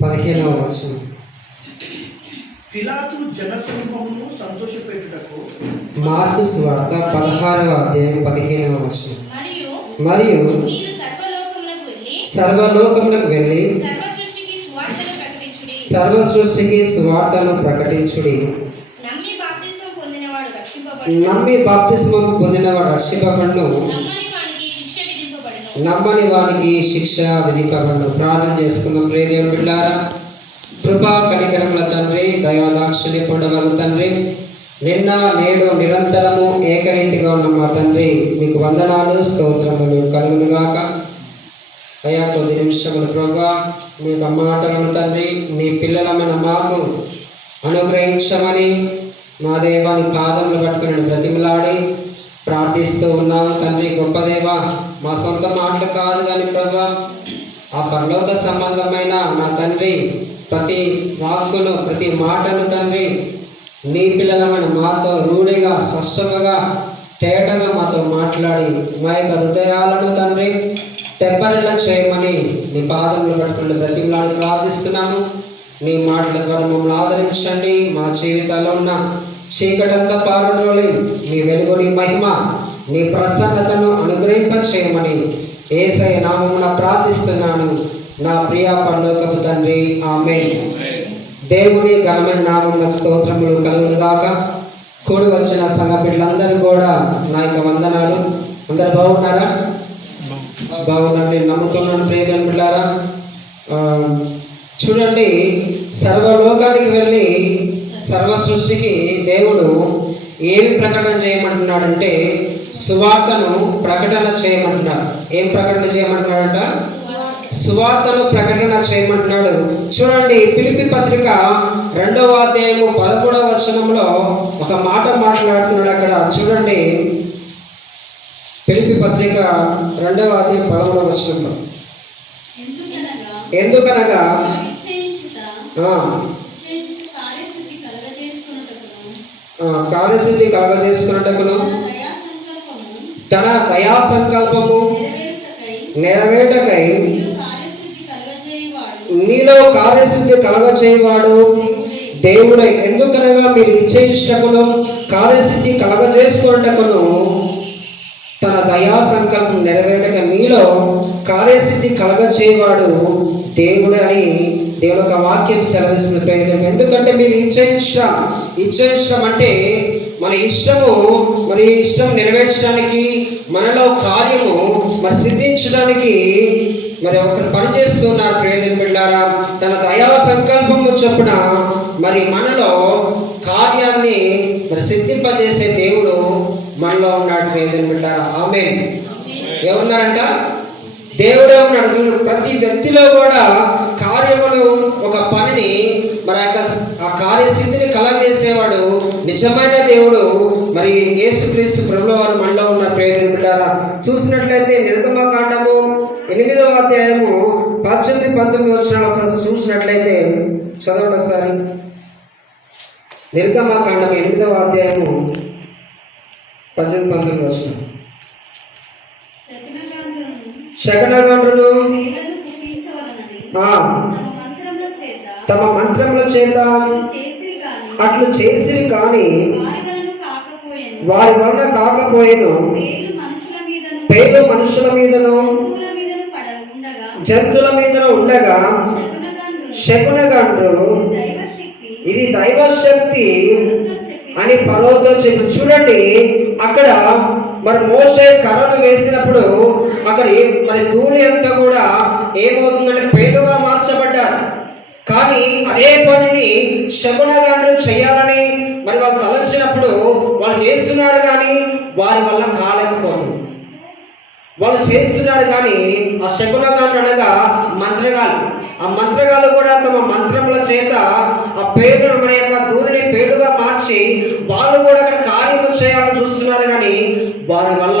పదిహేనవ వచనం. పిలాతు జనసమూహమును సంతోషపెట్టుటకు మార్పు సువార్త పదహారవ అధ్యాయం పదిహేనవ వచనం. మరియు మరియు మీరు సర్వలోకములకు వెళ్ళి సర్వ సృష్టికి సువార్తను ప్రకటించుడి. నమ్మి బాప్తిస్మం పొందినవాడు రక్షింపబడును నమ్మని వానికి శిక్ష విధింపబడును నమ్మని వానికి శిక్ష విధింపబడును ప్రార్థన చేసుకుందాం. ప్రేదేవ బిడ్డారా కృపా కనికరముల తండ్రి దయాదాక్షుని పొండవగు తండ్రి నిన్న నేడు నిరంతరము ఏకరీతిగా ఉన్న మా తండ్రి మీకు వందనాలు స్తోత్రములు కలుగునుగాక. అయ్యా కొద్ది నిమిషములు ప్రభా మీ మాటలను తండ్రి నీ పిల్లలమైన మాకు అనుగ్రహించమని మా దేవాని పాదములు పట్టుకుని బ్రతిమలాడి ప్రార్థిస్తూ ఉన్నాము తండ్రి గొప్పదేవా మా సొంత మాటలు కాదు కానీ ప్రభా ఆ పరలోక సంబంధమైన నా తండ్రి ప్రతి వాక్కును ప్రతి మాటను తండ్రి నీ పిల్లలమైన మాతో రూఢిగా స్పష్టముగా తేటగా మాతో మాట్లాడి మా యొక్క హృదయాలను తండ్రి తెప్పరిలా చేయమని నీ పాదములు పట్టుకుని బ్రతిమలాడి ప్రార్థిస్తున్నాము. నీ మాటల ద్వారా మమ్మల్ని ఆదరించండి. మా జీవితాల్లో ఉన్న చీకటంతా పారద్రోలి నీ వెలుగు నీ మహిమ నీ ప్రసన్నతను అనుగ్రహింప చేయమని ఏసై నామమున ప్రార్థిస్తున్నాను. నా ప్రియ పరలోకపు తండ్రి ఆమె దేవుని ఘనమైన నామమున స్తోత్రములు కలుగునుగాక కూడి వచ్చిన సంఘ బిడ్డలందరూ కూడా నా యొక్క వందనాలు. అందరు బాగున్నారా? బాగున్నారు నేను నమ్ముతున్నాను ప్రియమైన బిడ్డారా చూడండి సర్వలోకానికి వెళ్ళి సర్వ సృష్టికి దేవుడు ఏమి ప్రకటన చేయమంటున్నాడంటే సువార్తను ప్రకటన చేయమంటున్నాడు. ఏం ప్రకటన చేయమంటున్నాడంట? సువార్తను ప్రకటన చేయమంటున్నాడు. చూడండి పిలిపి పత్రిక రెండవ అధ్యాయము పదమూడవ వచనంలో ఒక మాట మాట్లాడుతున్నాడు అక్కడ. చూడండి పిలిపి పత్రిక రెండవ అధ్యాయం పదమూడవ వచనంలో. ఎందుకనగా ఎందుకనగా ఇచ్చేయించుట ఆ, ఇచ్చేయించుట కార్యసిద్ధి కలగజేసుకున్నటకును ఆ, తన దయా సంకల్పము నెరవేటకై మీలో కార్యశుద్ధి కలగచేయవాడు దేవుడై. ఎందుకనగా మీరు ఇచ్చే ఇష్టమును కార్యసిద్ధి కలగజేసుకున్నటకును తన దయా సంకల్పం నెరవేరక మీలో కార్యసిద్ధి కలగచేయవాడు దేవుడని దేవుని యొక్క వాక్యం సెలవిస్తున్న ప్రయోజనం ఎందుకంటే మీరు ఇచ్చే ఇష్టం ఇచ్చే ఇష్టం అంటే మన ఇష్టము మరి ఇష్టం నెరవేర్చడానికి మనలో కార్యము మరి సిద్ధించడానికి మరి ఒకరు పనిచేస్తున్నారు ప్రయోజనం బిళ్ళారా. తన దయా సంకల్పము చొప్పున మరి మనలో కార్యాన్ని మరి సిద్ధింపజేసే దేవుడు మనలో ఉన్నాడు ప్రయోజనం బిళ్ళారా. ఆమె ఏమన్నారంట? దేవుడే ఉన్నాడు ప్రతి వ్యక్తిలో కూడా కార్యములు ఒక పనిని మరి ఆ యొక్క ఆ కార్యసిద్ధిని కలగజేసేవాడు నిజమైన దేవుడు. మరి యేసుక్రీస్తు ప్రభుల వారు మనలో ఉన్న ప్రయోజనం బిడ్డారా. చూసినట్లయితే నిర్గమకాండము ఎనిమిదవ అధ్యాయము పద్దెనిమిది పంతొమ్మిది వచ్చిన ఒకసారి చూసినట్లయితే చదవండి ఒకసారి. నిర్గమకాండం ఎనిమిదవ అధ్యాయము పద్దెనిమిది పంతొమ్మిది వచ్చిన ఆ, తమ మంత్రముల చేత చేసి అట్లు చేసిరి కానీ వారి వలన కాకపోయెను. పేరు మనుషుల మీదను జంతువుల పడ ఉండగా శకునగండ్రు ఇది దైవశక్తి. అని పరోతో చెప్పి చూడండి అక్కడ మరి మోసే కర్రను వేసినప్పుడు అక్కడ ఏ- మరి ధూళి అంతా కూడా ఏమవుతుందంటే పేరుగా మార్చబడ్డారు? కానీ అదే పనిని శకునగాండ్రు చేయాలని మరి వాళ్ళు తలచినప్పుడు వాళ్ళు చేస్తున్నారు కానీ వారి వల్ల కాలేకపోతుంది. వాళ్ళు చేస్తున్నారు కానీ ఆ శకునగాండ్రు అనగా మంత్రగాలు ఆ మంత్రగాలు కూడా తమ మంత్రముల చేత ఆ పేరును మన యొక్క ధూళిని పేరుగా మార్చి వాళ్ళు కూడా అక్కడ కార్యము చేయాలని చూస్తున్నారు కానీ వారి వల్ల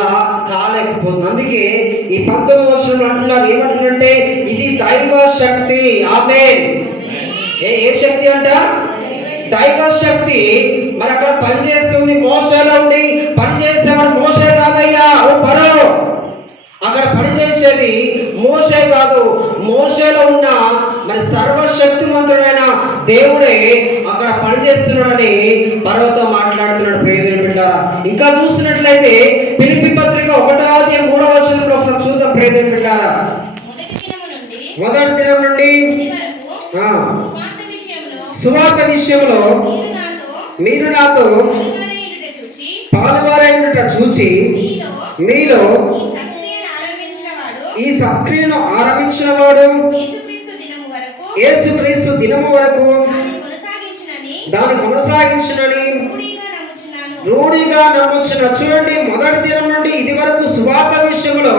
కాలేకపోతుంది అందుకే ఈ పంతొమ్మిది వర్షంలో అంటున్నారు ఏమంటున్నారంటే ఇది దైవ శక్తి. ఆమె ఏ ఏ శక్తి అంట? దైవ శక్తి. మరి అక్కడ పనిచేస్తుంది మోసలో ఉండి పనిచేసేవాడు మోసే కాదయ్యా ఓ పరో అక్కడ పనిచేసేది మోసే కాదు. మోసలో ఉన్న మరి సర్వశక్తిమంతుడైన దేవుడే అక్కడ పనిచేస్తున్నాడని పర్వతో మాట్లాడుతున్నాడు ప్రేదలు బిడ్డారా. ఇంకా చూసినట్లయితే ఒకటో అధ్యాయం మూడవ వచనంలో ఒకసారి చూద్దాం ప్రియదేవుని బిడ్డారా మొదటి దినం నుండి సువార్త విషయంలో మీరు నాతో పాలువారైనట చూచి మీలో ఈ సక్రియను ఆరంభించిన వాడు యేసుక్రీస్తు దినము వరకు దాన్ని కొనసాగించునని రూఢిగా నమ్ముచున్నాను నమ్ముచున్న చూడండి మొదటి దినం నుండి ఇది వరకు సువార్త విషయంలో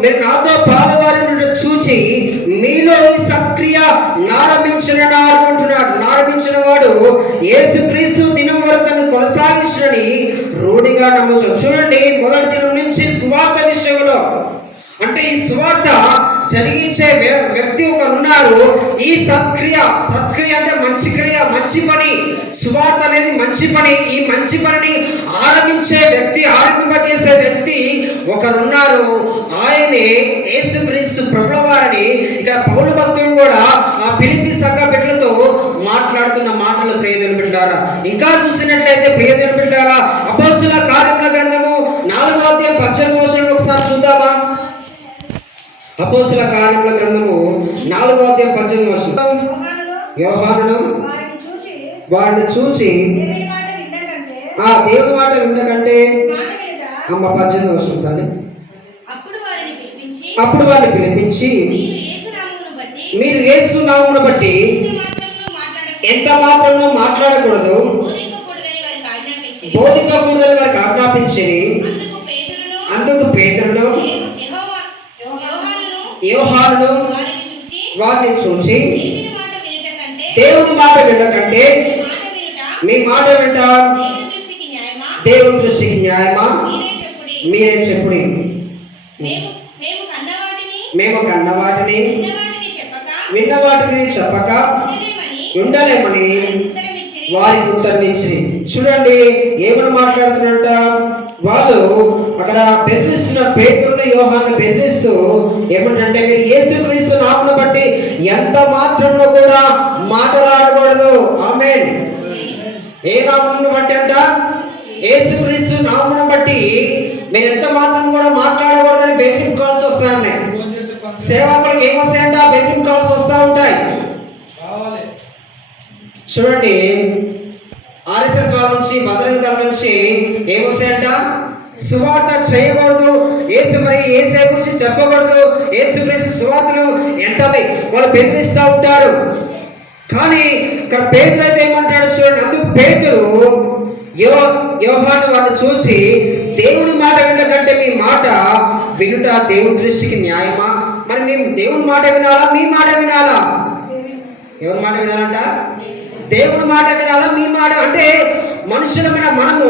నేను నాతో పాలువారి చూచి మీలో ఈ సక్రియ నారంభించిన నాడు అంటున్నాడు. నారంభించిన వాడు యేసుక్రీస్తు దినం వరకు దాన్ని కొనసాగించునని రూఢిగా నమ్ముచు చూడండి మొదటి దినం నుంచి సువార్త విషయంలో అంటే ఈ సువార్త జరిగించే వ్య- వ్యక్తి ఒకరు ఉన్నారు ఈ సత్క్రియ సత్క్రియ అంటే మంచి క్రియ మంచి పని. సువార్త అనేది మంచి పని. ఈ మంచి పనిని ఆరంభించే వ్యక్తి ఆరంభింపజేసే వ్యక్తి ఒకరున్నారు. ఆయనే యేసుక్రీస్తు ప్రభుల వారిని ఇక్కడ పౌలు భక్తుడు కూడా ఆ పిలిపి సంఘ బిడ్డలతో మాట్లాడుతున్న మాటలు ప్రియదేవుని బిడ్డారా ఇంకా చూసినట్లయితే ప్రియదేవుని బిడ్డారా అపోస్తుల కార్యముల గ్రంథము నాలుగో అధ్యాయం పద్దెనిమిది ఒకసారి చూద్దామా? అపోస్తుల కార్యముల గ్రంథము నాలుగో అధ్యాయం పద్దెనిమిది వచనం. యోహాను వారిని చూచి ఆ దేవుని మాట వినకంటే వినుట అమ్మ పద్దెనిమిది వచనం తల్లి అప్పుడు వారిని పిలిపించి మీరు యేసు నామమును బట్టి ఎంత మాత్రము మాట్లాడక మాట్లాడకూడదు? బోధింపకూడదని వారికి ఆజ్ఞాపించి అందుకు పేతురును అందుకు పేదరుడు యెహోవా- యోహానును యోహాను వారిని చూచి దేవుని మాట వినకంటే మీ మాట వింట దేవుని దృష్టికి న్యాయమా? మీరే చెప్పుడి. మేము కన్నవాటిని మేము కన్న వాటిని విన్నవాటిని చెప్పక విన్న వాటిని చెప్పక ఉండలేమని. వారికి ఉత్తరం ఇచ్చి చూడండి ఏమని మాట్లాడుతున్నట్ట వాళ్ళు అక్కడ బెదిరిస్తున్న పేతురుని యోహాన్ని బెదిరిస్తూ ఏమంటే మీరు యేసుక్రీస్తు నామను బట్టి ఎంత మాత్రంలో కూడా మాట్లాడకూడదు. ఆమె ఏ నామమును బట్టి అంట యేసుక్రీస్తు నామమును బట్టి మీరు ఎంత మాత్రం కూడా మాట్లాడకూడదని బెదిరింపు కాల్స్ వస్తాయి సేవకులకు ఏమొస్తాయంట బెదిరింపు కాల్స్ వస్తూ ఉంటాయి. చూడండి ఆర్ఎస్ఎస్ వాళ్ళ నుంచి బజరంగ దళం నుంచి ఏమొస్తాయంట సువార్త చేయకూడదు. ఏసు మరి ఏసే గురించి చెప్పకూడదు. ఏసు క్రీస్తు సువార్తను ఎంత వాళ్ళు బెదిరిస్తూ ఉంటారు. కానీ ఇక్కడ పేతురు అయితే ఏమంటాడు చూడండి. అందుకు పేతురు యో యోహాను వారిని చూసి దేవుని మాట వినకంటే మీ మాట వినుట దేవుని దృష్టికి న్యాయమా? మరి మేము దేవుని మాట వినాలా? మీ మాట వినాలా? ఎవరి మాట వినాలంట? దేవుని మాట వినాలా? మీ మాట? అంటే మనుషులమైన మనము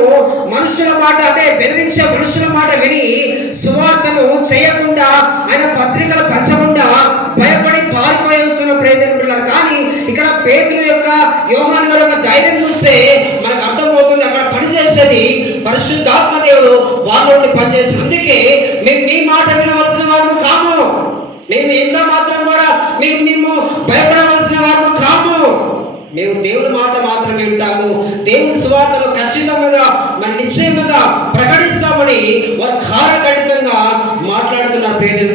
మనుషుల మాట అంటే బెదిరించే మనుషుల మాట విని సువార్తను చేయకుండా ఆయన పత్రికలు పంచకుండా భయపడి పారిపోయేస్తున్న వస్తున్న కానీ ఇక్కడ పేతురు యొక్క యోహాన్ గారి యొక్క ధైర్యం చూస్తే మనకు అర్థమవుతుంది అక్కడ పనిచేసేది పరిశుద్ధాత్మ దేవుడు వాళ్ళ పనిచేస్తుంది అందుకే మేము మీ మాట వినవలసిన వారు కాము. మేము ఎంత మాత్రం కూడా మేము దేవుని మాట మాత్రమే వింటాము. దేవుని సువార్తను ఖచ్చితంగా మన నిశ్చయముగా ప్రకటిస్తామని వారు కారఖండితంగా మాట్లాడుతున్నారు ప్రియజన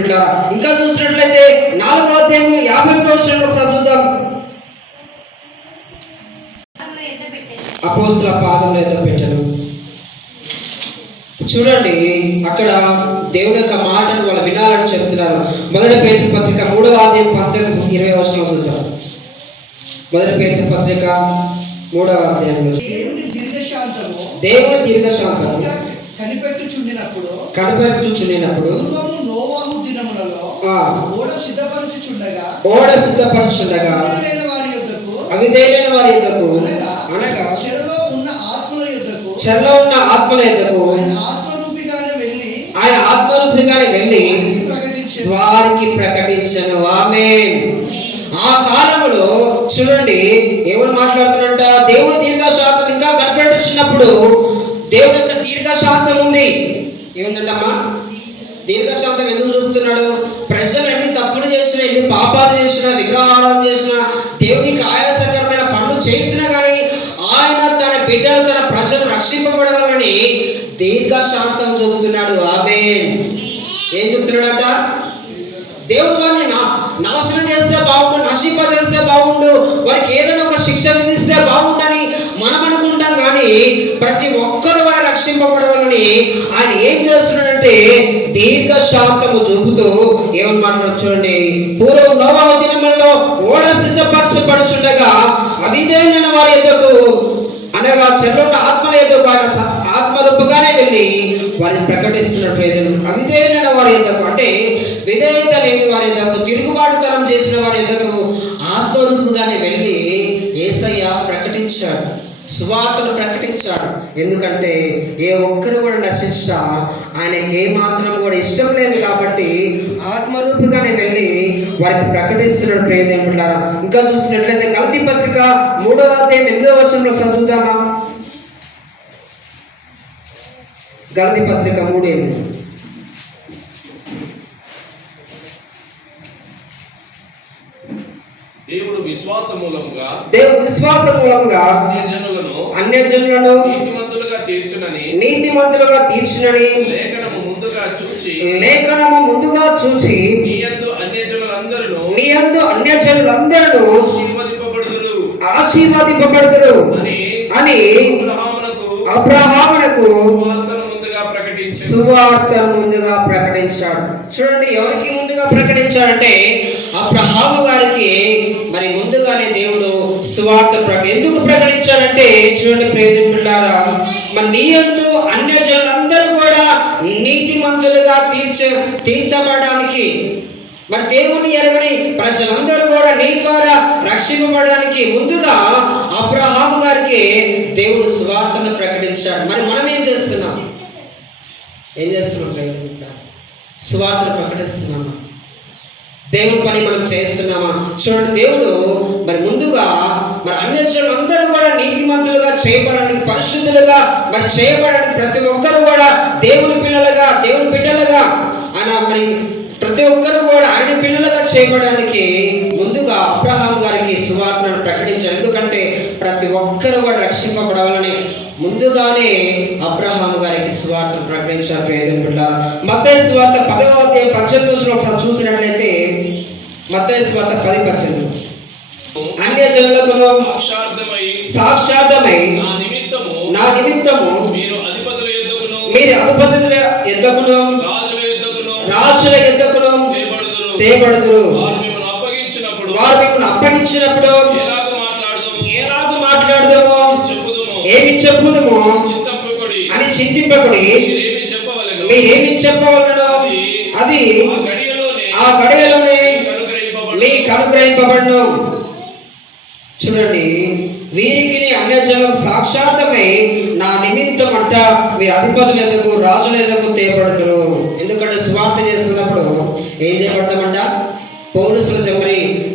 ఇంకా చూసినట్లయితే నాలుగో అధ్యాయం యాభై వచ్చిన ఒకసారి చూద్దాం. అపోసుల ఎద్ద పెట్టెను. అపోస్తుల పాదంలో పెట్టాను చూడండి అక్కడ దేవుని యొక్క మాటను వాళ్ళు వినాలని చెప్తున్నారు. మొదటి పేరు పత్రిక మూడవ ఆదాయం పద్దెనిమిది ఇరవై వర్షం చూద్దాం. మొదటి పేరు పత్రిక మూడవ అధ్యాయంలో. దేవుని దీర్ఘశాంతము దేవుని దీర్ఘశాంతము కనిపెట్టుచుండినప్పుడు కనిపెట్టుచున్నప్పుడు పూర్వము నోవాహు దినములలో ఆ ఓడ సిద్ధపరచుచుండగా ఓడ సిద్ధపరచుండగా అవిధేయులైన వారి యొద్దకు అవిధేయులైన వారి యొద్దకు అనగా చెరలో ఉన్న ఆత్మల యొద్దకు చెరలో ఉన్న ఆత్మల యొద్దకు ఆయన ఆత్మరూపిగానే వెళ్ళి ఆయన ఆత్మరూపిగానే వెళ్ళి. వారికి ప్రకటించను. ఆమె ఆ కాలంలో చూడండి ఎవరు మాట్లాడుతున్నారంట దేవుడు దీర్ఘశాతం ఇంకా కనిపెట్టించినప్పుడు దేవుడు యొక్క దీర్ఘశాతం ఉంది. ఏముందంటమ్మా? దీర్ఘశాంతం ఎందుకు చూపుతున్నాడు? ప్రజలు ఎన్ని తప్పులు చేసినా ఎన్ని పాపాలు చేసినా విగ్రహారాధన చేసినా దేవునికి ఆయాసకరమైన పనులు చేసినా కానీ ఆయన తన బిడ్డలు తన ప్రజలు రక్షింపబడవాలని దీర్ఘశాంతం చూపుతున్నాడు. ఆమె ఏం చెప్తున్నాడట? దేవుడు వారిని నా నాశనం చేస్తే బాగు ఆశీర్వదిస్తే బాగుండు వారికి ఏదైనా ఒక శిక్ష విధిస్తే బాగుండని మనం అనుకుంటాం కానీ ప్రతి ఒక్కరు కూడా రక్షింపబడవాలని ఆయన ఏం చేస్తున్నాడంటే దీర్ఘ శాంతము చూపుతూ ఏమని మాట్లాడు చూడండి. పూర్వం నోవా దినములలో ఓడ సిద్ధపరచబడుచుండగా అవిధేయులైన వారి ఎద్దకు అనగా చెల్లొండ ఆత్మ లేదు ఆయన స- వెళ్ళి వారిని ప్రకటిస్తున్నట్టు అవిధేయులైన వారి ఎద్దకు అంటే విధేయత లేని వారి ఎద్దకు తిరుగుబాటుతనం చేసిన వారి ఎద్దకు ఆత్మరూపుగానే వెళ్ళి ఏసయ్య ప్రకటించాడు సువార్తను ప్రకటించాడు. ఎందుకంటే ఏ ఒక్కరు కూడా నశించ ఆయనకి ఏమాత్రం మాత్రం కూడా ఇష్టం లేదు కాబట్టి ఆత్మరూపుగానే వెళ్ళి వారికి ప్రకటిస్తున్నాడు ప్రియదేవులారా ఇంకా చూసినట్లయితే కల్తీ పత్రిక మూడవ అధ్యాయం ఎనిమిదో వచనంలో చదువుతామా గలతి పత్రిక మూడు ఎనిమిది దేవుడు విశ్వాస మూలముగా దేవుడు విశ్వాస మూలంగా అన్య జనులను అన్య జనులను నీతిమంతులుగా తీర్చునని నీతిమంతులుగా తీర్చునని లేఖనము ముందుగా చూచి లేఖనము ముందుగా చూసి నీ యందు అన్య జనులందరూ నీ అందు అన్య జనులందరూ ఆశీర్వదింపబడుదురు. ఆశీర్వదింపబడతారు అని అని అబ్రహామునకు అబ్రహామునకు సువార్తను ముందుగా ప్రకటించాడు. చూడండి ఎవరికి ముందుగా ప్రకటించాడంటే అబ్రహాము గారికి. మరి ముందుగానే దేవుడు సువార్త ప్రకటి ఎందుకు ప్రకటించాడంటే చూడండి ప్రేమ మరి నీ అందు అన్య జనులందరూ కూడా నీతిమంతులుగా తీర్చ తీర్చబడడానికి మరి దేవుని ఎరగని ప్రజలందరూ కూడా నీ ద్వారా రక్షింపబడడానికి ముందుగా అబ్రహాము గారికి దేవుడు సువార్తను ప్రకటించాడు. మరి మనం ఏం చేస్తున్నాం? ఏం చేస్తున్నాం ప్రేమ సువార్తను ప్రకటిస్తున్నామా? దేవుని పని మనం చేస్తున్నామా? చూడండి దేవుడు మరి ముందుగా మరి అన్వేషణ అందరూ కూడా నీతిమంతులుగా చేయబడడానికి పరిశుద్ధులుగా మరి చేయబడడానికి ప్రతి ఒక్కరు కూడా దేవుని పిల్లలుగా దేవుని బిడ్డలుగా ఆయన మరి ప్రతి ఒక్కరు కూడా ఆయన పిల్లలుగా చేయబడడానికి ముందుగా అబ్రహాం గారికి సువార్తను ప్రకటించారు. ఎందుకంటే ప్రతి ఒక్కరు కూడా రక్షింపబడాలని ముందుగానే అబ్రహాం గారికి సువార్తను ప్రకటించారు ప్రియమైన పిల్లలు మత్తయి సువార్త పదవ అధ్యాయం పద్దెనిమిది రోజులు ఒకసారి చూసినట్లయితే మత్తయి సువార్త పది పద్దెనిమిది. అన్య జనులకును సాక్షార్థమై నా నిమిత్తము మీరు అధిపతుల ఎద్దకును రాజుల ఎద్దకును తేబడుదురు. వారు మిమ్మల్ని అప్పగించినప్పుడు ఏమి చెప్పుదమో అని చింతింపకుడి మీరేమి చెప్పవలెను. అది ఆ గడియలోనే మీకు అనుగ్రహింపబడును. చూడండి వీరికి అన్యజనులకు సాక్షాత్తమై నా నిమిత్తం అంట మీరు అధిపతుల ఎదుగు రాజుల ఎదుగు తేపడతారు ఎందుకంటే స్వార్థ చేస్తున్నప్పుడు ఏం చేయబడతామంట? పోలీసుల దగ్గర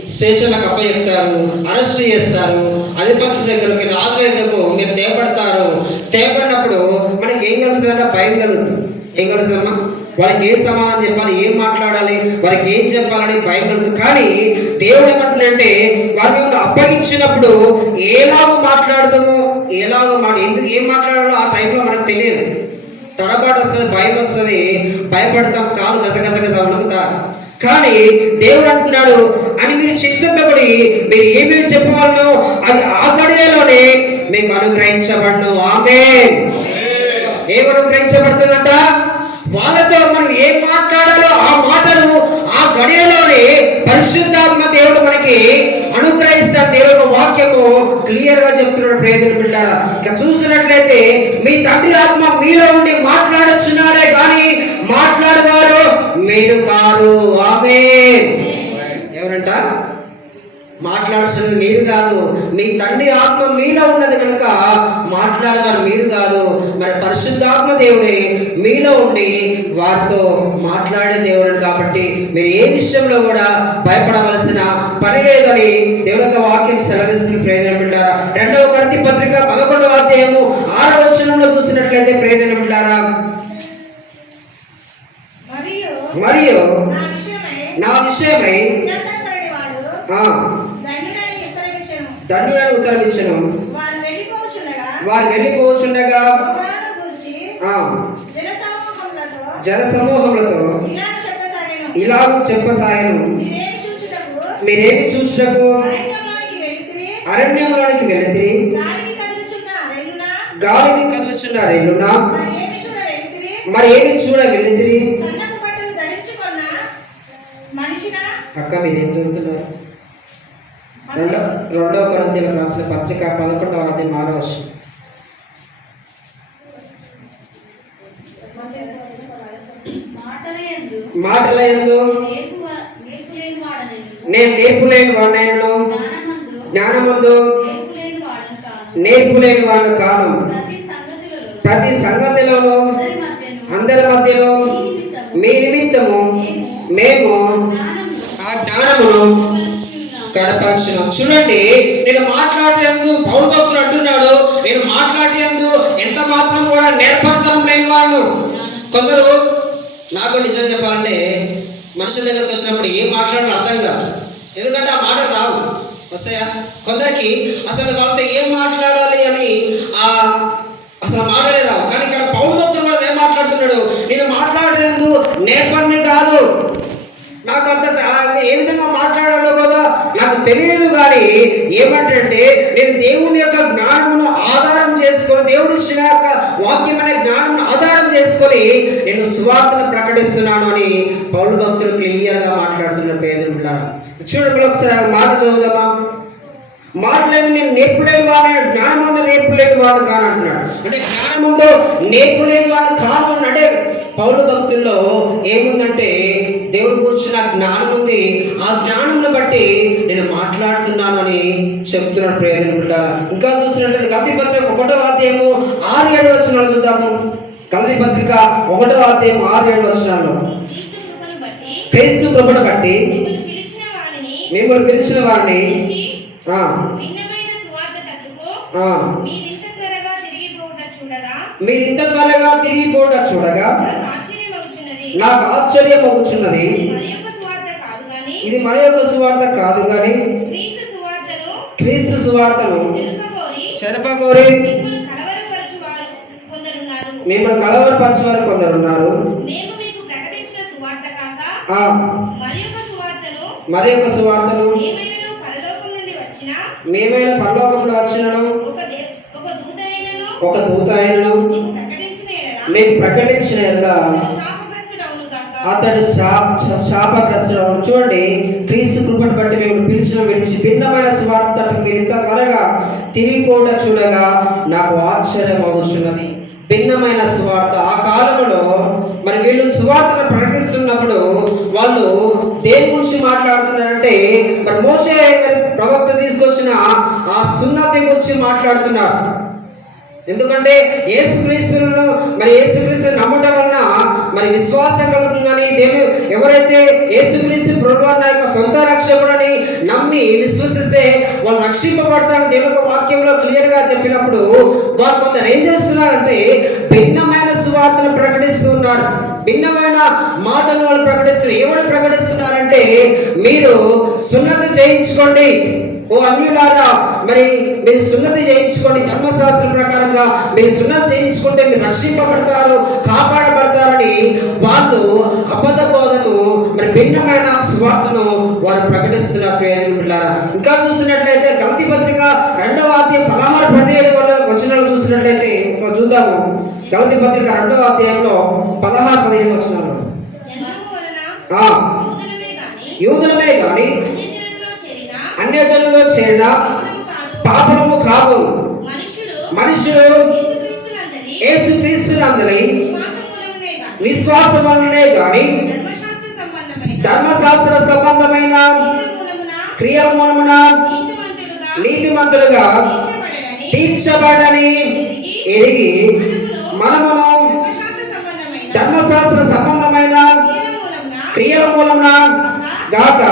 స్టేషన్లకు అప్పచెప్తారు అరెస్ట్ చేస్తారు అధిపతుల దగ్గరికి రాజుల ఎదుగు మీరు తేపడతారు తేపడినప్పుడు మనకి ఏం కలుగుతుందంటే భయం కలుగుతుంది. ఏం కలుగుతుందమ్మా వాళ్ళకి ఏం సమాధానం చెప్పాలి ఏం మాట్లాడాలి వారికి ఏం చెప్పాలని భయం కలుగుతుంది. కానీ దేవుడు ఏమంటుందంటే వారి మిమ్మల్ని అప్పగించినప్పుడు ఎలాగో మాట్లాడదాము ఎలాగో మాట ఎందుకు ఏం మాట్లాడాలో ఆ టైంలో మనకు తెలియదు. తడబాటు వస్తుంది భయం వస్తుంది. భయపడతాం కాలు గసగసగస వణుకుతా. కానీ దేవుడు అంటున్నాడు అని మీరు చింతింపబడి మీరు ఏమేమి చెప్పవాలనో అది ఆ గడియలోనే మీకు అనుగ్రహించబడను. ఆమె ఏం అనుగ్రహించబడుతుందంట? వాళ్ళతో మనం ఏం మాట్లాడాలో ఆ మాటలు ఆ గడియలోనే పరిశుద్ధాత్మ దేవుడు మనకి అనుగ్రహిస్తాడు. దేవుడు ఒక వాక్యము క్లియర్గా చెప్తున్నాడు ప్రేదలు బిడ్డారా. ఇక చూసినట్లయితే మీ తండ్రి ఆత్మ మీలో ఉండి మాట్లాడొచ్చున్నాడే కానీ మాట్లాడేవారు మీరు కాదు. ఆమె ఎవరంట? మాట్లాడుతున్నది మీరు కాదు. మీ తండ్రి ఆత్మ మీలో ఉన్నది కనుక మాట్లాడేవారు మీరు కాదు. మరి పరిశుద్ధాత్మ దేవుడే మీలో ఉండి వారితో మాట్లాడే దేవుడు కాబట్టి మీరు ఏ విషయంలో కూడా భయపడవలసిన పని లేదని దేవుని యొక్క వాక్యం సెలవిస్తున్న ప్రేదన బిడ్డారా రెండవ కర్తి పత్రిక పదకొండవ అధ్యాయము ఆరవ వచనంలో చూసినట్లయితే ప్రేదన బిడ్డారా మరియు నా విషయమై ఆ, దండులను ఉత్తరమిచ్చను. వారు వెళ్ళిపోవచ్చుండగా జన సమూహములతో. ఇలాగూ చెప్పసాయను మీరేమి చూసినకు అరణ్యంలోనికి రెల్లునా? గాలిని కదులుచున్న రేలునా మరి ఏమి చూడ మనిషినా? అక్క మీరేం చదువుతున్నారు? రెండో రెండో కొరంతీలకు రాసిన పత్రిక పదకొండవ అది ఆరో వర్షం మాటల యందు నేను నేర్పులేని వాడినైనను జ్ఞానమందు జ్ఞానమందు నేర్పులేని వాడను కాను వాడు కాను. ప్రతి సంగతిలోనూ అందరి మధ్యలో మీ నిమిత్తము మేము ఆ జ్ఞానమును కనపరచును చూడండి నేను మాట్లాడేందు పౌరు భక్తులు అంటున్నాడు. నేను మాట్లాడేందు ఎంత మాత్రం కూడా నేర్పడతనం లేని వాడు. కొందరు నాకు నిజం చెప్పాలంటే మనుషుల దగ్గరకు వచ్చినప్పుడు ఏం మాట్లాడాలో అర్థం కాదు. ఎందుకంటే ఆ మాటలు రావు. వస్తాయా? కొందరికి అసలు వాళ్ళతో ఏం మాట్లాడాలి అని ఆ అసలు మాటలే రావు. కానీ ఇక్కడ పౌరు భక్తులు కూడా ఏం మాట్లాడుతున్నాడు? నేను మాట్లాడలేదు నేర్పడిని కాదు. నాకు అంత ఏ విధంగా మాట్లాడాలో కదా నాకు తెలియదు కానీ ఏమంటే నేను దేవుని యొక్క జ్ఞానమును ఆధారం చేసుకొని దేవుడు ఇచ్చిన యొక్క వాక్యం అనే జ్ఞానం ఆధారం చేసుకొని నేను సువార్తను ప్రకటిస్తున్నాను అని పౌరు భక్తులు క్లియర్గా మాట్లాడుతున్న పేదలు పిల్లలు చూడండి ఒకసారి మాట చదువుదామా? మాట్లాడి నేను నేర్పులేని వాడు జ్ఞానముందు నేర్పులేని వాడు కానంటున్నాడు. అంటే జ్ఞానముందు నేర్పులేని వాడు కాను అని అంటే పౌరు భక్తుల్లో ఏముందంటే దేవుడి గురించి నాకు జ్ఞానం ఉంది ఆ జ్ఞానంను బట్టి నేను మాట్లాడుతున్నాను అని చెప్తున్నాడు ప్రయోజనం ఇంకా చూసినట్లయితే కల్తీ పత్రిక ఒకటో అధ్యాయము ఆరు ఏడు వచనాలు చూద్దాము. కల్తీ పత్రిక ఒకటో అధ్యాయం ఆరు ఏడు బట్టి క్రీస్తు కృపను బట్టి మిమ్మల్ని పిలిచిన వారిని మిమ్మల్ని పిలిచిన వారిని పిలిచి ఆ, భిన్నమైన సువార్త తట్టుకు ఆ, మీరింత త్వరగా తిరిగిపోవుట చూడగా మీరు ఇంత త్వరగా తిరిగిపోట చూడగా నాకు ఆశ్చర్యం అవుతున్నది. ఇది మరి యొక్క సువార్త కాదు కానీ క్రీస్తు సువార్తను చెరపగోరి మిమ్మల్ని కలవరపరచు వారు కొందరున్నారు. మేము మరి యొక్క సువార్తను మేమైన పరలోకంలో వచ్చినను. ఒక దూత అయినను మీకు ప్రకటించిన అతడు శాప శాపగ్రస్తుడు చూడండి క్రీస్తు కృపను బట్టి మేము పిలిచిన విడిచి భిన్నమైన స్వార్థ మీరు ఇంత త్వరగా తిరిగిపోవడం చూడగా నాకు ఆశ్చర్యం అవుతున్నది భిన్నమైన స్వార్థ ఆ కాలంలో మరి వీళ్ళు సువార్తను ప్రకటిస్తున్నప్పుడు వాళ్ళు దేని గురించి మాట్లాడుతున్నారంటే మరి మోసే ప్రవక్త తీసుకొచ్చిన ఆ సున్నతి గురించి మాట్లాడుతున్నారు. ఎందుకంటే యేసుక్రీస్తును మరి యేసుక్రీస్తు నమ్మటం వలన మరి విశ్వాసం కలుగుతుందని దేవుడు ఎవరైతే యేసుక్రీస్తు ప్రభుత్వ యొక్క సొంత రక్షకుడని నమ్మి విశ్వసిస్తే వాళ్ళు రక్షింపబడతారని దేవుడు వాక్యంలో క్లియర్గా చెప్పినప్పుడు వారు కొందరు ఏం చేస్తున్నారంటే భిన్నమైన సువార్తను ప్రకటిస్తున్నారు భిన్నమైన మాటలు వాళ్ళు ప్రకటిస్తున్నారు. ఏమని ప్రకటిస్తున్నారంటే మీరు సున్నత చేయించుకోండి. ఓ అన్యులారా మరి మీరు సున్నతి చేయించుకోండి. ధర్మశాస్త్రం ప్రకారంగా మీరు సున్నతి చేయించుకుంటే మీరు రక్షింపబడతారు కాపాడబడతారని వాళ్ళు అబద్ధ బోధను మరి భిన్నమైన స్వార్థను వారు ప్రకటిస్తున్నారు పిల్లారా ఇంకా చూసినట్లయితే గల్తీ పత్రిక రెండవ అధ్యాయం పదహారు పదిహేడు వల్ల వచనాలు చూసినట్లయితే చూద్దాము. గల్తీ పత్రిక రెండవ అధ్యాయంలో పదహారు పదిహేడు వచనాలు. యూదులమే కానీ చేరిన అన్యజనుల్లో చేరిన పాపము కావు. మనుషులు గాని విశ్వాసం వలనే గాని. ధర్మశాస్త్ర సంబంధమైన క్రియల మూలమున నీతిమంతులుగా తీర్చబడని ఎరిగి మనమును ధర్మశాస్త్ర సంబంధమైన క్రియల మూలమున గాక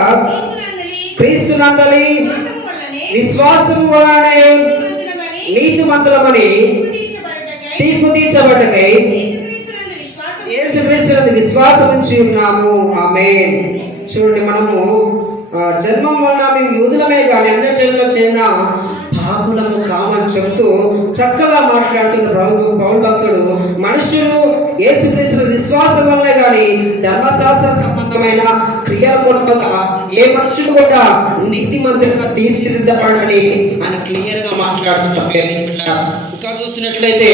క్రీస్తునందలి క్రీస్తునందలి విశ్వాసము వలనే విశ్వాసము వలనే నీతిమంతులమని తీర్పు తీర్చబడ్డకై యేసుక్రీస్తునందు విశ్వాసం ఉంచి ఉన్నాము. ఆమె చూడండి మనము జన్మం వలన మేము యూదులమే కానీ అన్య జన్మలో చెందిన పాపులను కామని చెబుతూ చక్కగా మాట్లాడుతున్న ప్రభు పౌరు భక్తుడు మనుషులు ఏసుక్రీస్తుల విశ్వాసం వల్లే కానీ ధర్మశాస్త్ర సంబంధమైన క్రియాపూర్వక ఏ మనుషులు కూడా నీతి నీతిమంతులుగా తీర్చిదిద్దబడని అని క్లియర్గా మాట్లాడుతున్నారు ఇంకా చూసినట్లయితే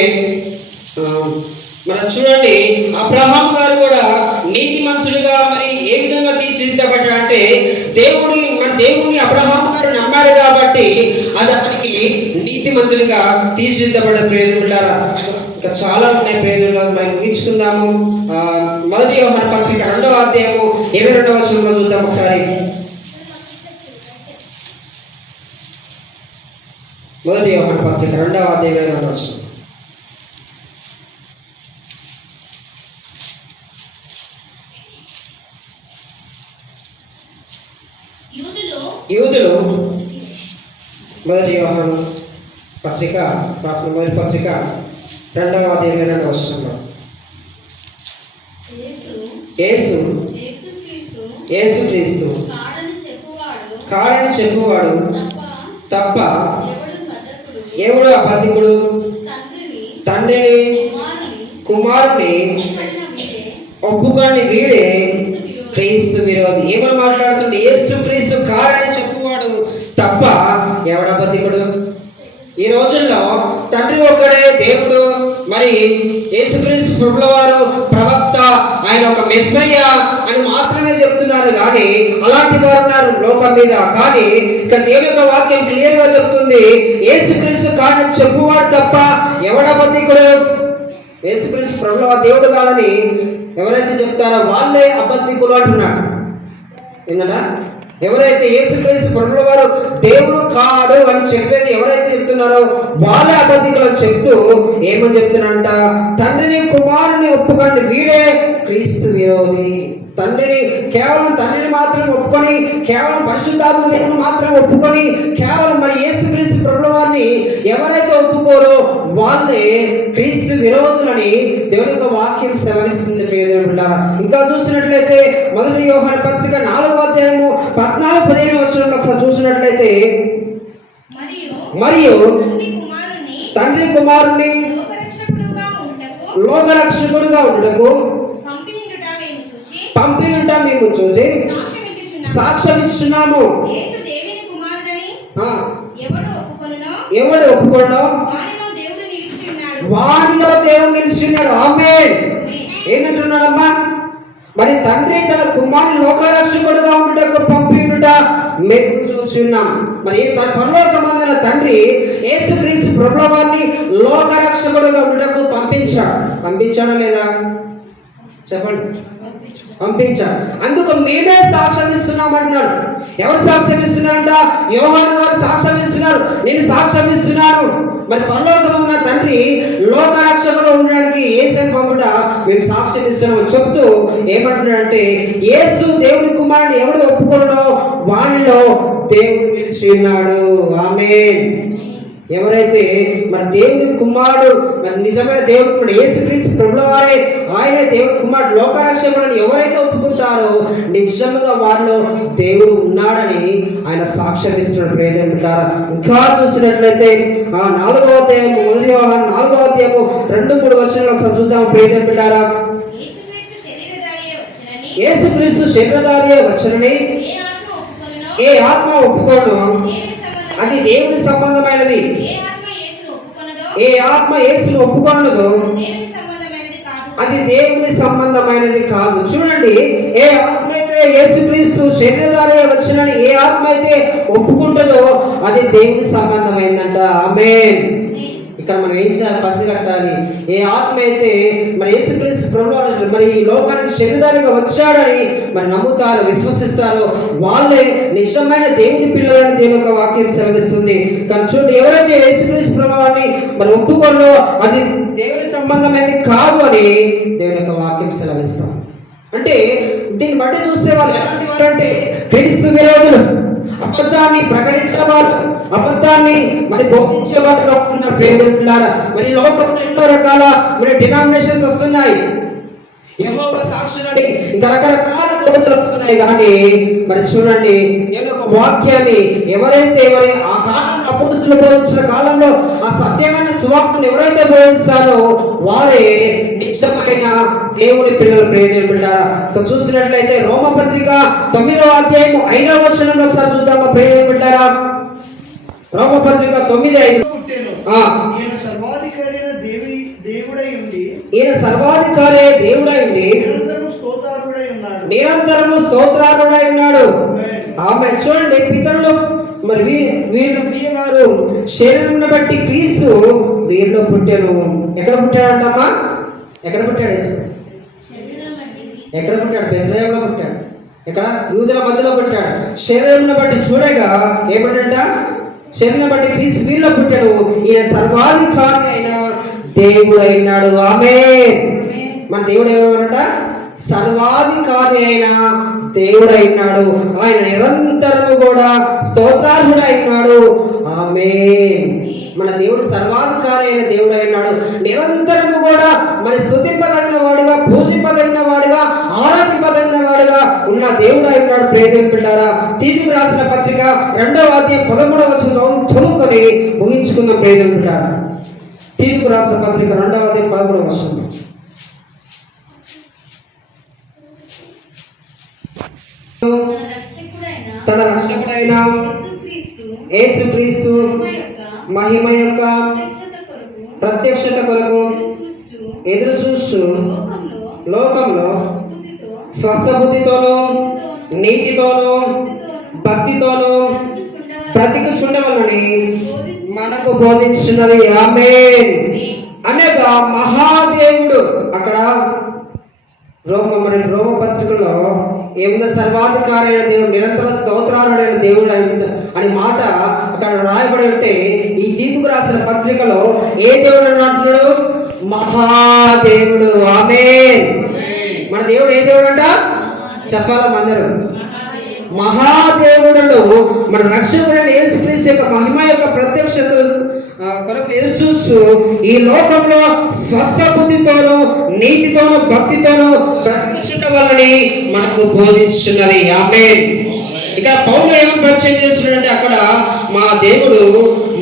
మనం చూడండి అబ్రహాం గారు కూడా నీతిమంతుడిగా మరి ఏ విధంగా తీర్చిదిద్దబడ్డా అంటే దేవుడి మన దేవుని అబ్రహాం గారు నమ్మాడు కాబట్టి అది అతనికి నీతిమంతుడిగా తీర్చిదిద్దబడ్డ ప్రేరులారా ఇంకా చాలా ఉన్నాయి ప్రేరులు మనం ముగించుకుందాము. మొదటి వ్యవహార పత్రిక రెండవ అధ్యాయము ఇరవై రెండవ వచనంలో చూద్దాం ఒకసారి. మొదటి వ్యవహార పత్రిక రెండవ అధ్యాయం ఇరవై రెండవ వచనం. యూదులు మొదటి యోహాను పత్రిక రాసిన మొదటి పత్రిక రెండవ అధ్యాయం రెండవ వచనంలో. యేసు యేసు యేసుక్రీస్తు కాడని చెప్పువాడు తప్ప ఎవడు బద్ధకుడు ఎవడు అబద్ధికుడు? తండ్రిని కుమారుని ఒప్పుకొని వీడే క్రీస్తు క్రీస్తు విరోధి. ఏమని మాట్లాడుతుండే యేసు క్రీస్తు తప్ప ఎవడబద్ధికుడు ఈ రోజుల్లో తండ్రి ఒక్కడే దేవుడు. మరి యేసుక్రీస్తు ప్రభుల వారు ప్రవక్త ఆయన ఒక మెస్సయ్య అని మాత్రమే చెప్తున్నారు కానీ అలాంటి వారు ఉన్నారు లోకం మీద. కానీ ఇక్కడ దేవుని యొక్క వాక్యం క్లియర్గా చెప్తుంది యేసుక్రీస్తు కాడని చెప్పువాడు తప్ప ఎవడబద్ధికుడు యేసుక్రీస్తు ప్రభుల దేవుడు కాదని ఎవరైతే చెప్తారో వాళ్ళే అబద్ధికులు అంటున్నాడు ఏంటన్నా ఎవరైతే యేసుక్రీస్తు ప్రభుల వారు దేవుడు కాడు అని చెప్పేది ఎవరైతే చెప్తున్నారో వాళ్ళే అబద్ధికలు చెప్తూ ఏమని చెప్తున్నారంట? తండ్రిని కుమారుని ఒప్పుకోండి. వీడే క్రీస్తు విరోధి. తండ్రిని కేవలం తండ్రిని మాత్రం ఒప్పుకొని కేవలం పరిశుద్ధాత్మ దేవుని మాత్రం ఒప్పుకొని కేవలం మరి యేసుక్రీస్తు ప్రభుల వారిని ఎవరైతే ఒప్పుకోరో వాళ్ళే క్రీస్తు విరోధులని దేవుని యొక్క వాక్యం సెలవిస్తుంది ప్రియదేవుడు. ఇంకా చూసినట్లయితే మొదటి యోహాన పత్రిక నాలుగో అధ్యాయము పద్నాలుగు పదిహేను వచ్చిన ఒకసారి చూసినట్లయితే మరియు తండ్రి కుమారుని లోకరక్షకుడుగా ఉండకు. చూచి పంపియుట మేము చూసి. సాక్ష్యం ఇస్తున్నాము ఎవడు ఒప్పుకోవడం వారిలో దేవుడు నిలిచి ఉన్నాడు వాడిలో దేవుడు నిలిచిన్నాడు ఆమె ఏంటంటున్నాడమ్మా మరి తండ్రి తన కుమారుని లోకరక్షకుడుగా ఉండుటకు పంపిడుట మేము చూస్తున్నాం మరి తన పరలోకమందున తండ్రి యేసుక్రీస్తు ప్రభువాన్ని లోకరక్షకుడుగా ఉండుటకు పంపించాడు. పంపించాడా లేదా? చెప్పండి. పంపించాడు అందుకు మేమే సాక్ష్యం ఇస్తున్నాం అంటున్నాడు. ఎవరు సాక్ష్యం ఇస్తున్నారంట? యోహాను గారు సాక్ష్యం ఇస్తున్నారు. నేను సాక్ష్యం ఇస్తున్నాను. మరి పరలోకం ఉన్న తండ్రి లోకరక్షకుడు ఉండడానికి ఏసని పంపుట మేము సాక్ష్యం ఇస్తున్నాం చెప్తూ ఏమంటున్నాడంటే ఏసు దేవుని కుమారుడు ఎవడు ఒప్పుకోడో వానిలో దేవుడు నిలిచి ఉన్నాడు. ఆమె ఎవరైతే మరి దేవుని కుమారుడు మరి నిజమైన దేవుని కుమారుడు యేసుక్రీస్తు ప్రభుల వారే ఆయనే దేవుని కుమారుడు లోకరక్షకుడని ఎవరైతే ఒప్పుకుంటారో నిజంగా వారిలో దేవుడు ఉన్నాడని ఆయన సాక్ష్యం ఇస్తున్నాడు ప్రేదం బిడ్డారా ఇంకా చూసినట్లయితే ఆ నాలుగవ అధ్యాయం మొదటి వ్యవహారం నాలుగవ అధ్యాయము రెండు మూడు వచ్చిన ఒకసారి చూద్దాం ప్రేదం బిడ్డారా. యేసుక్రీస్తు శరీరధారియే వచ్చునని ఏ ఆత్మ ఒప్పుకోను సంబంధం అది దేవుని సంబంధమైనది. ఏ ఆత్మ యేసును ఒప్పుకొనదో? అది దేవుని సంబంధమైనది కాదు. చూడండి ఏ ఆత్మ అయితే యేసుక్రీస్తు శరీరాలే వచ్చినని ఏ ఆత్మ అయితే ఒప్పుకుంటుందో అది దేవుని సంబంధమైందంట. ఆమె ఇక్కడ మనం ఏం చేయాలి? పసిగట్టాలి. ఏ ఆత్మ అయితే మరి యేసుక్రీస్తు ప్రభు మరి ఈ లోకానికి శరీరానికి వచ్చాడని మరి నమ్ముతారు విశ్వసిస్తారో వాళ్ళే నిజమైన దేవుని పిల్లలని దేవుని యొక్క వాక్యం సెలవిస్తుంది. కానీ చూడండి ఎవరైతే యేసుక్రీస్తు ప్రభావాన్ని మరి ఒప్పుకోరో అది దేవుని సంబంధమైనది కాదు అని దేవుని యొక్క వాక్యం సెలవిస్తాం అంటే దీన్ని బట్టి చూస్తే వాళ్ళు ఎలాంటి వారంటే అంటే క్రీస్తు విరోధులు. అబద్ధాన్ని ప్రకటించేవారు అబద్ధాన్ని మరి బోధించేవారుగా ఉన్న పేదలారా మరి లోకంలో ఎన్నో రకాల మరి డినామినేషన్స్ వస్తున్నాయి. యెహోవా చూడండి ఇంకా రకరకాల కోరికలు వస్తున్నాయి. కానీ మరి చూడండి నేను ఒక వాక్యాన్ని ఎవరైతే మరి ఆ కాలంలో అప్పుడు బోధించిన కాలంలో ఆ సత్యం సువార్తను ఎవరైతే బోధిస్తారో వారే నిజమైన దేవుని పిల్లల ప్రేమ బిడ్డారా ఇక్కడ చూసినట్లయితే రోమపత్రిక తొమ్మిదవ అధ్యాయం ఐదవ వచనంలో ఒకసారి చూద్దామా? ప్రేమ బిడ్డారా రోమపత్రిక తొమ్మిది ఐదు. ఈయన సర్వాధికారి దేవుడై ఉండి ఈయన సర్వాధికారి దేవుడైంది నిరంతరము స్తోత్రారుడై ఉన్నాడు. ఆమె చూడండి పితరులు మరి వీ- వీళ్ళు వీరు గారు శరీరం బట్టి క్రీస్తు వీరిలో పుట్టాను ఎక్కడ పుట్టాడంటమ్మా? ఎక్కడ పుట్టాడు ఎక్కడ పుట్టాడు? బెత్లహేంలో పుట్టాడు. ఎక్కడ? యూదుల మధ్యలో పుట్టాడు. శరీరం బట్టి చూడగా ఏమంట శరీరం బట్టి క్రీస్తు వీరిలో పుట్టాడు. ఈయన సర్వాధికారి అయిన దేవుడు అయినాడు. ఆమె మన దేవుడు ఏమన్నాడంట? సర్వాధికారి అయిన దేవుడు ఆయన నిరంతరము కూడా స్తోత్రార్హుడైనాడు. ఆమె మన దేవుడు సర్వాధికారి అయిన దేవుడు అయినాడు నిరంతరము కూడా మరి స్థుతింపదగిన వాడుగా పూజింపదగిన వాడుగా ఆరాధింపదగిన వాడుగా ఉన్న దేవుడు అయినాడు ప్రేమ తీర్పు రాసిన పత్రిక రెండవ అధ్యాయం పదమూడవ వచనం చదువుకొని ముగించుకుందాం ప్రేమ తీర్పు రాసిన పత్రిక రెండవ అధ్యాయం పదమూడవ వచ్చింది మన రక్షకుడైన తన రక్షకుడైన యేసుక్రీస్తు మహిమ యొక్క ప్రత్యక్షత కొరకు ఎదురు చూస్తూ లోకంలో లోకంలో స్తుతితో స్వస్థ బుద్ధితోనూ నీతితోనూ భక్తితోనూ బ్రతికుచుండవలని మనకు బోధించున్నది ఆమె అనగా మహాదేవుడు అక్కడ రోమ మరి రోమ పత్రికలో ఏముందో సర్వాధికారి అయిన దేవుడు నిరంతర స్తోత్రారుడైన దేవుడు అని అని మాట అక్కడ రాయబడి ఉంటే ఈ తీర్పుకు రాసిన పత్రికలో ఏ దేవుడు అంటున్నాడు? మహాదేవుడు. ఆమె మన దేవుడు ఏ దేవుడు అంట? చెప్పాలా అందరూ మహాదేవుడును మన రక్షకుడైన యేసుక్రీస్తు యొక్క మహిమ యొక్క ప్రత్యక్షత కొరకు ఎదురు చూస్తూ ఈ లోకంలో స్వస్థ బుద్ధితోనూ నీతితోనూ భక్తితోనూ వల్లని మనకు బోధించున్నది ఆమె ఇక పౌలు ఏమని పరిచయం చేస్తున్నాడంటే అక్కడ మా దేవుడు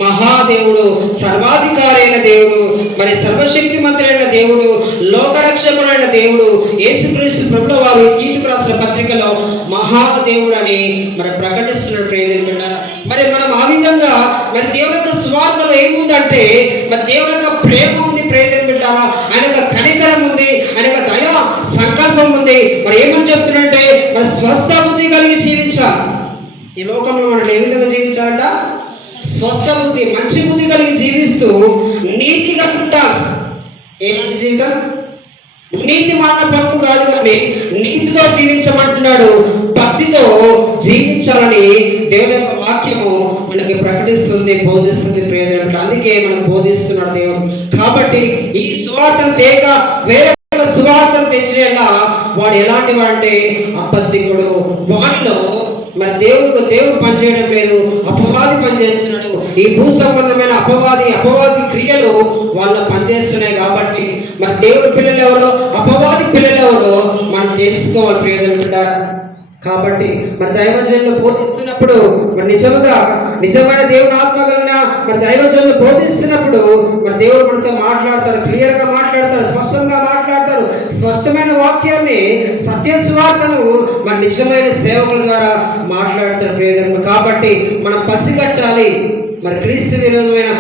మహాదేవుడు సర్వాధికారైన దేవుడు మరి సర్వశక్తి మంత్రైన దేవుడు లోకరక్షకుడైన దేవుడు యేసుక్రీస్తు ప్రభుల వారు గీతకు రాసిన పత్రికలో మహాదేవుడు అని మరి ప్రకటిస్తున్న ప్రేమింటున్నారు మరి మనం ఆ విధంగా మరి దేవుని యొక్క స్వార్థలో ఏముందంటే మరి దేవుని యొక్క ప్రేమ ఉంది ప్రేమ పెట్టాలా ఆయన యొక్క కనికరం ఉంది ఆయన యొక్క సంకల్పం ఉంది. మరి ఏమని చెప్తున్నాడంటే మన స్వస్థ బుద్ధి కలిగి జీవించాలి ఈ లోకంలో మనం ఏ విధంగా జీవించాలంట? స్వస్థ బుద్ధి మంచి బుద్ధి కలిగి జీవిస్తూ నీతి కలుగుతాం ఏలాంటి జీవితం? నీతి మాత్రం పప్పు కాదు కానీ నీతితో జీవించమంటున్నాడు. భక్తితో జీవించాలని దేవుని యొక్క వాక్యము మనకి ప్రకటిస్తుంది బోధిస్తుంది ప్రేరణ అందుకే మనకు బోధిస్తున్నాడు దేవుడు. కాబట్టి ఈ స్వార్థం తేక వేరే సువార్తను తెచ్చిన వాడు ఎలాంటి వాడంటే అబద్ధికుడు. వాడిలో మరి దేవుడు దేవుడు పనిచేయడం లేదు అపవాది పనిచేస్తున్నాడు ఈ భూ సంబంధమైన అపవాది అపవాది క్రియలు వాళ్ళ పనిచేస్తున్నాయి కాబట్టి మరి దేవుడి పిల్లలు ఎవరో? అపవాది పిల్లలు ఎవరో? మనం తెలుసుకోవాలి ప్రియదంటారు కాబట్టి మరి దైవజనులు బోధిస్తున్నప్పుడు మరి నిజముగా నిజమైన దేవుని ఆత్మ కలిగిన మరి దైవజనులు బోధిస్తున్నప్పుడు మరి దేవుడు మనతో మాట్లాడతాడు క్లియర్గా మాట్లాడతాడు స్పష్టంగా మాట్లాడతాడు స్వచ్ఛమైన వాక్యాన్ని సత్య సువార్తను మన నిజమైన సేవకుల ద్వారా మాట్లాడతాడు ప్రియదర్మ కాబట్టి మనం పసిగట్టాలి. మరి క్రీస్తు విరోధమైన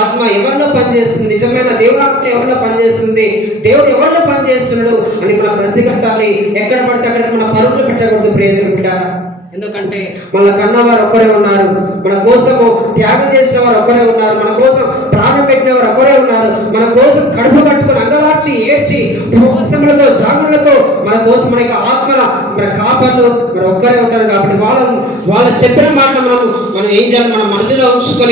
ఆత్మ ఎవరిలో పనిచేస్తుంది? నిజమైన దేవుడు ఆత్మ ఎవరిలో పనిచేస్తుంది? దేవుడు ఎవరిలో పనిచేస్తున్నాడు అని మనం ప్రసిగట్టాలి ఎక్కడ పడితే అక్కడ మన పరుగులు పెట్టకూడదు ప్రియదేవుడు బిడ్డారా. ఎందుకంటే మన కన్నవారు ఒక్కరే ఉన్నారు మన కోసము త్యాగం చేసిన వారు ఒక్కరే ఉన్నారు మన కోసం ప్రాణం పెట్టిన వారు ఒక్కరే ఉన్నారు మన కోసం కడుపు కట్టుకుని అంగవార్చి ఏడ్చి ఉపవాసములతో జాగులతో మన కోసం మన యొక్క ఆత్మల మన కాపర్లు మరి ఒక్కరే ఉంటారు కాబట్టి వాళ్ళ వాళ్ళు చెప్పిన మాట మనం మనం ఏం చేయాలి? మన మనసులో ఉంచుకొని